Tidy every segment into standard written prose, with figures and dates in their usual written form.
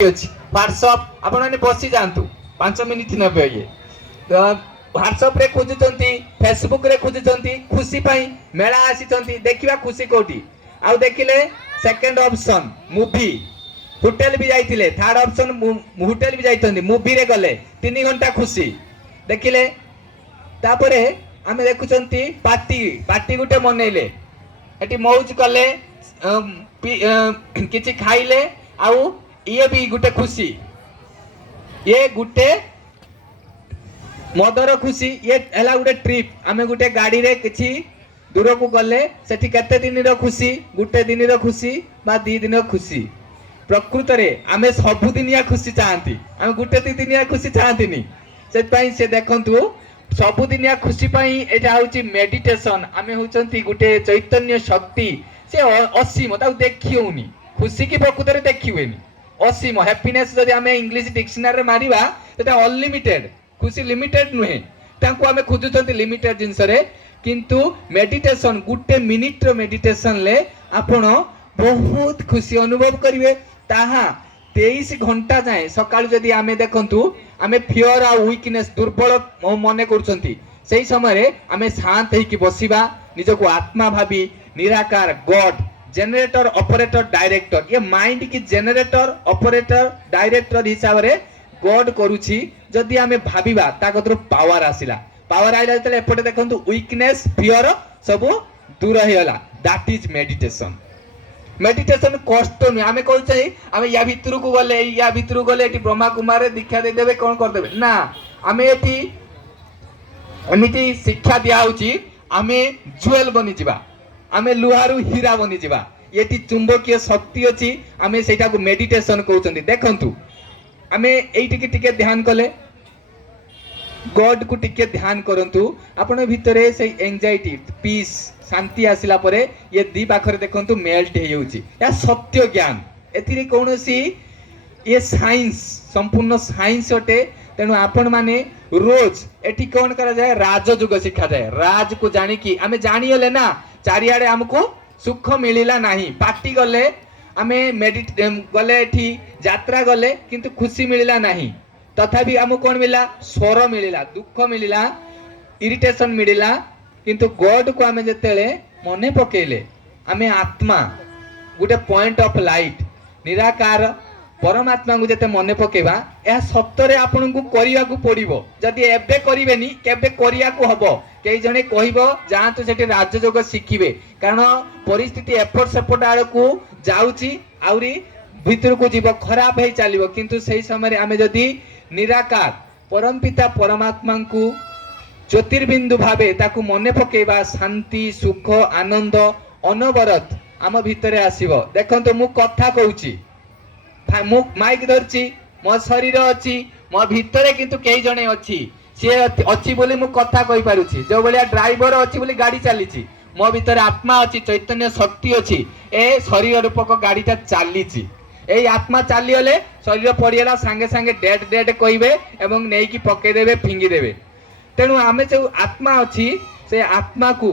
WhatsApp आपण बसी जातु 5 मिनिट नेबे ये व्हाट्सअप रे खोजुचंती फेसबुक रे खोजुचंती खुशी पाई मेला आसीचंती देखिबा खुशी कोठी आउ देखिले सेकंड ऑप्शन मूवी होटल भी जाइथिले थर्ड ऑप्शन होटल भी जाइतंती मूवी रे गले 3 घंटा खुशी देखिले तापरे आमे देखुचंती पार्टी पार्टी गुटे मनेले एटी मौज कले किछि खाइले आउ ये भी गुटे खुशी ये गुटे मदर खुशी ये हला गुटे ट्रिप आमे गुटे गाड़ी रे किछि दूर को गले सेठी केते दिन रो खुशी गुटे दिन रो खुशी बा 2 दिन रो खुशी प्रकृत रे आमे सब दिनिया खुशी चाहंती आमे गुटे 2 दिनिया खुशी चाहंतीनी से पई से देखंतु सब दिनिया खुशी पई एटा होची मेडिटेशन आमे होचंती गुटे चैतन्य शक्ति से असीम ता देखियोनी खुशी की प्रकृत रे देखिवेनी असीम हैप्पीनेस जदि आमे इंग्लिश डिक्शनरी रे मारिबा एटा अनलिमिटेड खुशी लिमिटेड नुहे तांको आमे खोजुचंती लिमिटेड जिंस रे किंतु मेडिटेशन गुटे मिनिट रो मेडिटेशन ले आपण बहुत खुशी अनुभव करिवे ताहा 23 घंटा जाए सकाळ जदि आमे देखंतु आमे फियर आ वीकनेस दुर्बल मने करछंती सेही समय रे आमे शांत हेकी बसिबा निजको आत्मा भाबी निराकार गॉड जेनरेटर ऑपरेटर डायरेक्टर ये माइंड की जेनरेटर ऑपरेटर डायरेक्टर हिसाब रे गॉड करूची जदि आमे भाबिबा ताकतर पावर आसिला पावर आइला तले एपटे देखंतु वीकनेस फियर सब दूर हेला दैट इज मेडिटेशन मेडिटेशन कष्ट न आमे कहू चाहि आमे या भितर को गले एटी ब्रह्मा कुमार रे दीक्षा दे देबे कोन कर देबे ना आमे एटी एमिति शिक्षा दिया होची आमे ज्वेल बनि जिबा आमे लुहारू हीरा बनि जिबा एटी चुंबकीय शक्ति अछि आमे सेटा को मेडिटेशन कहउचंदी देखंतु आमे एइटिके टिके ध्यान कले गॉड को टिके ध्यान करंतु आपण भितरे से एंजाइटी पीस शांति आसिला परे ये दी पाखरे देखंतु मेल्ट हे होउची या सत्य ज्ञान एतिरे कोनोसी ये साइंस संपूर्ण साइंस अटे तेनु आपण माने रोज एठी कोन करा जाय राजयोग शिखा जाय राज को जानि की आमे जानियले ना चारियाडे हमको सुख मिलिला नाही पार्टी गले आमे मेडिट गले एठी यात्रा गले किंतु खुशी मिलिला नाही तथापि हमको कोन मिला स्वर मिलिला दुख मिलिला इरिटेशन मिलिला किंतु गॉड को आमे जतेले मने पकेले आमे आत्मा गुटे पॉइंट ऑफ लाइट निराकार परमात्मा को जते मने पकेबा या सत्तरे आपन को करिया को पड़िबो जदि एबे करिवेनी केबे करिया को हबो केई जने कहिबो जांतु सेठी राजयोग शिखिबे कारण परिस्थिति एफर्ट सपोर्ट आड़ को जाउची आउरी भीतर को जीव खराब हे चलिबो किंतु सेही समय रे आमे जदि निराकार परमपिता परमात्मा को ज्योतिर्बिंदु भावे ताकू मने पकेबा शांति सुख आनंद अनवरत आम भितरे आसीबो देखंतु मु कथा कहूची मु माइक धरची मो शरीर अछि मो भितरे किंतु केई जने अछि से अछि बोली मु कथा कहि पारुची जो बोलिया ड्राइवर अछि बोली गाड़ी चलीची मो भितरे आत्मा अछि चैतन्य शक्ति अछि ए शरीर रूपक गाड़ीटा चलीची ए आत्मा चाली हले शरीर पड़ियला संगे संगे डेड डेड कहिबे एवं नेई की पके देबे फिंगी देबे तेनु आमे जो आत्मा अछि से आत्मा को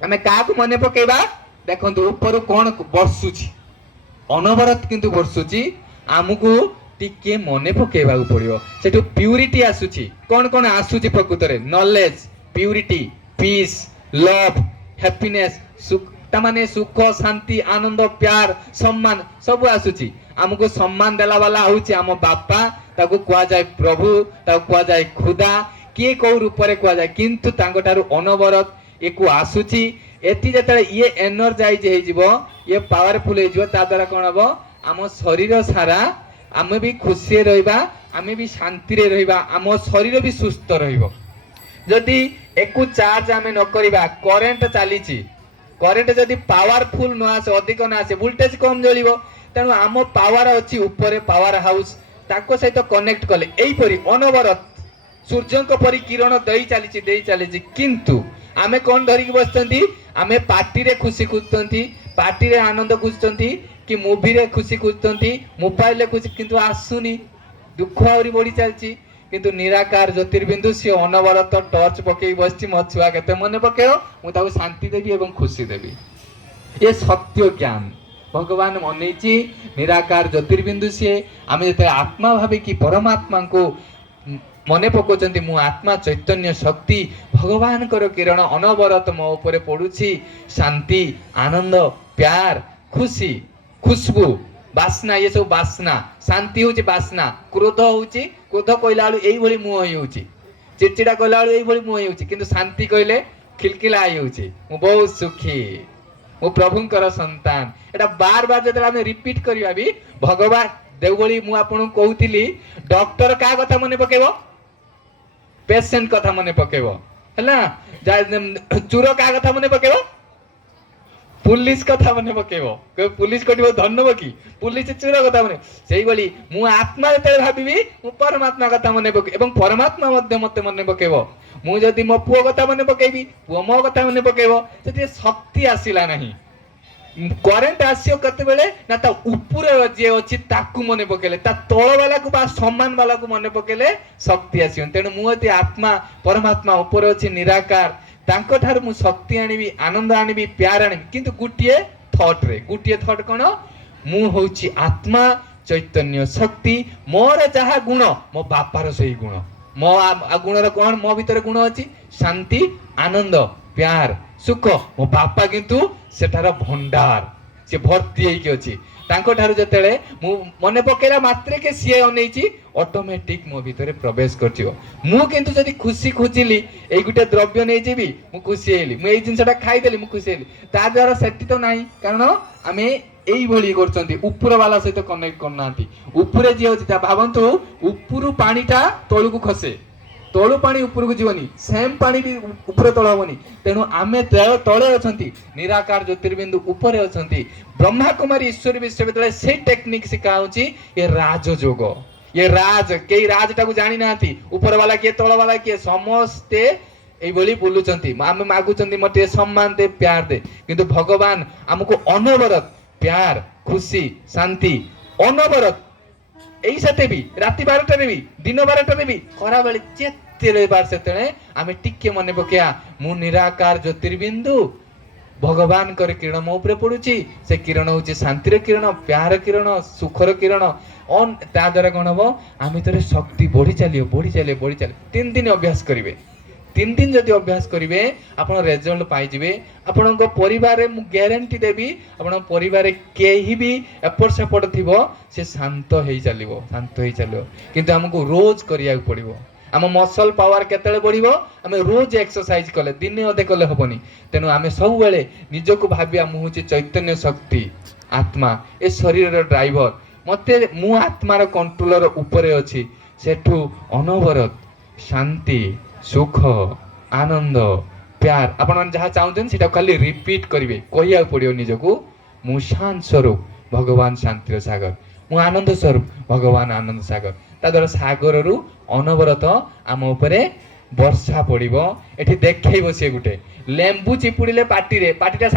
आमे का को मने पकेबा देखंतु ऊपर कोन बरसुची अनवरत किंतु बरसुची आमको टिके मने पकेबा पड़ियो सेटु प्यूरिटी आसुची कोन कोन आसुची प्रकृत रे knowledge purity piece love happiness सुख तमाने सुख शांति आनंद प्यार सम्मान सब आसुची आमको सम्मान देला वाला होची आम बापा ताको कुआ जाय प्रभु ताको कुआ जाय खुदा किए को रूप रे कुआ जाय किंतु तांको तारु अनवरत एको आसुची एति जतले ये एनर्जाइज हे जिवो ये पावरफुल हे जिवो ता द्वारा कोन हबो आम शरीर सारा आमे भी खुशी रहइबा आमे भी शांति रे रहइबा आम शरीर भी सुस्थ रहइबो जदि एको चार्ज आमे न करिबा करंट चालीची करंट जदि पावरफुल न आसे अधिक न आसे वोल्टेज कम जलिबो तेनु आम पावर अछि ऊपर पावर हाउस ताको सहित कनेक्ट कले एई परी अनवरत सूर्यंक परी किरण देई चालीची किंतु आमे कोन धरिक बसचंती आमे पार्टी रे खुशी खुजतंती पार्टी रे आनंद खुजतंती कि मूवी रे खुशी खुजतंती मोबाइल रे खुशी किंतु आसुनी दुख आउरी बढी चलची किंतु निराकार ज्योतिर्बिंदु से अनवरत टॉर्च पकई बसची मो छुआ केते मने पकेओ मु ताको शांति देबी एवं खुशी देबी ये सत्य ज्ञान भगवान अनेची निराकार ज्योतिर्बिंदु सी आम जो आत्मा भावी कि परमात्मा को मने पकाउछन्ति मु आत्मा चैतन्य शक्ति भगवान कर किरण अनवरत मो ऊपर पड़ुछि शांति आनंद प्यार खुशी खुशबू बासना ये सब बासना शांति होची बासना क्रोध होची क्रोध कहला बेलू एई भली मुह होउची चिड़चिड़ा कहला बेलू एई भली मुह होउची किंतु शांति कहले खिलखिला होउची मु बहुत सुखी मु प्रभुंकर संतान एटा बार बार जते हम रिपीट करबा भी भगवान देवगोली मु आपन कहूतिली डॉक्टर का कथा मने पकेबो पेशेंट कथा मने पकेबो हला चोर का कथा मने पकेबो पुलिस कथा मने पकेबो पुलिस कटिबो धन्यबो कि पुलिस चोर कथा मने सेही बोली मु आत्मा जते भाबिबी मु परमात्मा कथा मने पके एवं परमात्मा मध्य मते मने पकेबो मु जदि मो पुओ कथा मने पकेबी पुओ मो कथा मने पकेबो सेति शक्ति आसिला नाही करेंट आसियो कते बेले ना ता ऊपर जे अछि ताकू मने पकेले ता तळ वाला को बा सम्मान वाला को मने पकेले शक्ति आसियो तेनु मु अति आत्मा परमात्मा ऊपर अछि निराकार तांको ठार मु शक्ति आनिबी आनंद आनिबी प्यार आनिबी किंतु गुटिए थॉट कोन मु होछि आत्मा चैतन्य शक्ति मोर जहा गुण मो बापार सही गुण मो गुणर कोन मो भीतर गुण अछि शांति आनंद प्यार सुख मो बापा किंतु सेठार भंडार से भर्ती होइके अछि तांको ठारू जतेले मु मने पकेला मात्रे के सिए अनेची ऑटोमेटिक मो भीतर प्रवेश करथियो मु किंतु जदी खुशी खोजिली एई गुटे द्रव्य नै जेबी मु खुशी हेली मु एई जिंसटा खाइ देली मु खुशी हेली ता द्वारा सेठी तो नाही कारण आमे एई भली करचंती ऊपर वाला सहित कनेक्ट करनांती ऊपर जे होची ता भावंतु ऊपर पानीटा तळु को खसे तळु पानी ऊपर को जीवनी सेम पानी भी ऊपर तळ होनी तेनु आमे तळे अछंती निराकार ज्योतिर्बिंदु ऊपर अछंती ब्रह्मा कुमारी ईश्वर विश्वविद्यालय से टेक्निक सिखाउची ये राजयोग ये राज के राजटा को जानि नाथी ऊपर वाला के तळ वाला के समस्ते एई बोली बोलुचंती आमे मागुचंती मते सम्मान दे प्यार दे किंतु भगवान हमको अनवरत प्यार खुशी शांति अनवरत एई साथे भी राति 12टा रे भी दिन 12टा रे भी खरा बेले जेते बार सेते आमे टिके मने पकेया मु निराकार ज्योतिर्बिंदु भगवान कर किरण मो ऊपर पडुची से किरण होची शांतिर किरण प्यार किरण सुखर किरण ऑन ता द्वारा कोन हबो आमे तरे शक्ति बढ़ी चलियो 3 दिन अभ्यास करिवे 3 दिन जदि अभ्यास करिवे आपण रिजल्ट पाई जिवे आपण को परिवार मु गारंटी देबी आपण परिवार केही भी एपट सेपट थिबो से शांत हेई चलिबो किंतु हमको रोज करिया पड़िबो आम मसल पावर केतले बढ़िबो आमे रोज एक्सरसाइज कले दिने अधे कले हबनी तेनु आमे सब बेले निजको भाबिया मु होची चैतन्य शक्ति आत्मा ए शरीर रो ड्राइवर मते मु आत्मार कंट्रोलर ऊपर अछि सेठु अनवरत शांति सुख आनंद प्यार आपण जहाँ चाहते हैं खाली रिपीट करेंगे कहिया पड़ो निजको मु शांत स्वरूप भगवान शांतिर सागर मु आनंद स्वरूप भगवान आनंद सागर ता द्वारा सागर रु अनवरत आम उपरे वर्षा पड़ो एठी देखैबो से गुटे लेंबू चिपुड़िले पार्टी रे पार्टीटा